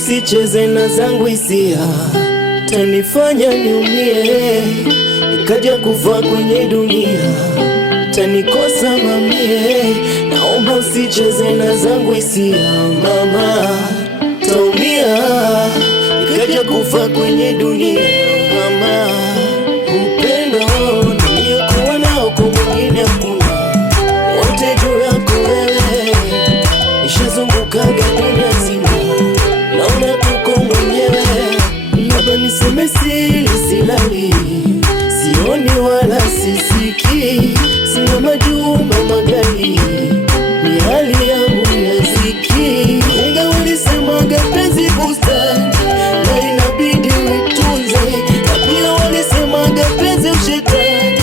usicheze na zangu hisia, tanifanya niumie, nikaja kufa kwenye dunia, tanikosa mamie. Naomba usicheze na zangu hisia mama, taumia, nikaja kufa kwenye dunia mama. Upendo niliokuwa nao kwa mwingine hakuna, wote juu yako wewe. Nishazungukaga dunia nzima, naona tuko mwenyewe. Labda niseme siri silali, sioni wala sisiki, sina majumba magari, ni hali yangu ya ziki. Wenga walisemaga penzi bustani na inabidi uitunze, na pia walisemaga penzi ushetani,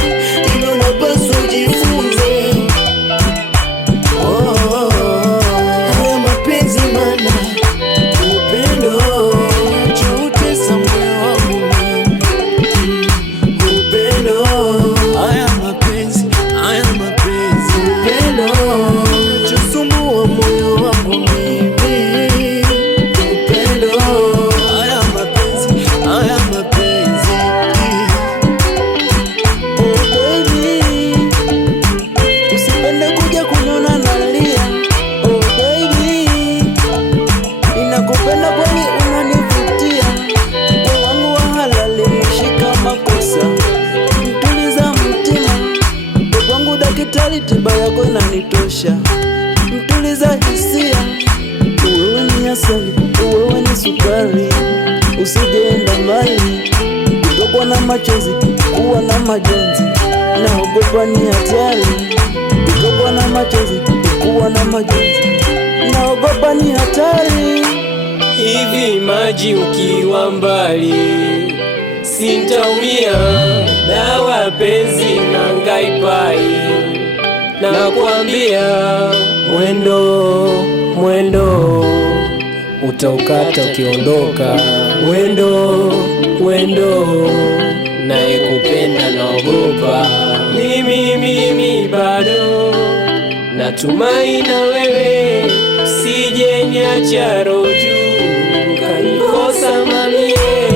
ilo napaswa ujifunze. Haya mapenzi mana upendo chautesa moyo wangu mimi. Upendo haya mapenzi upendo chasumbua moyo wangu mimi. Upendo haya mapenzi Oh baby, usipende kuja kuniona nalia. Oh baby, ninakupenda kweli, unanivutia. Moyo wangu wa halali nishika makosa, mtuliza mtima. Moyo wangu daktari, tiba yako inanitosha. Mtuliza hisia, wewe ni asali, wewe ni sukari. Usijeenda mbali, kutokwa na machozi, kuwa na majonzi. Naogopa ni hatari, kutokwa na machozi, kuwa na majonzi. Naogopa ni hatari. Hivi maji ukiwa mbali sintaumia, dawa penzi na ngaipai. Nakwambia mwendo utaukata ukiondoka. Mwendo naye kupenda naogopa. Mimi bado natumai na wewe, usije niacha roho juu kanikosa mamie.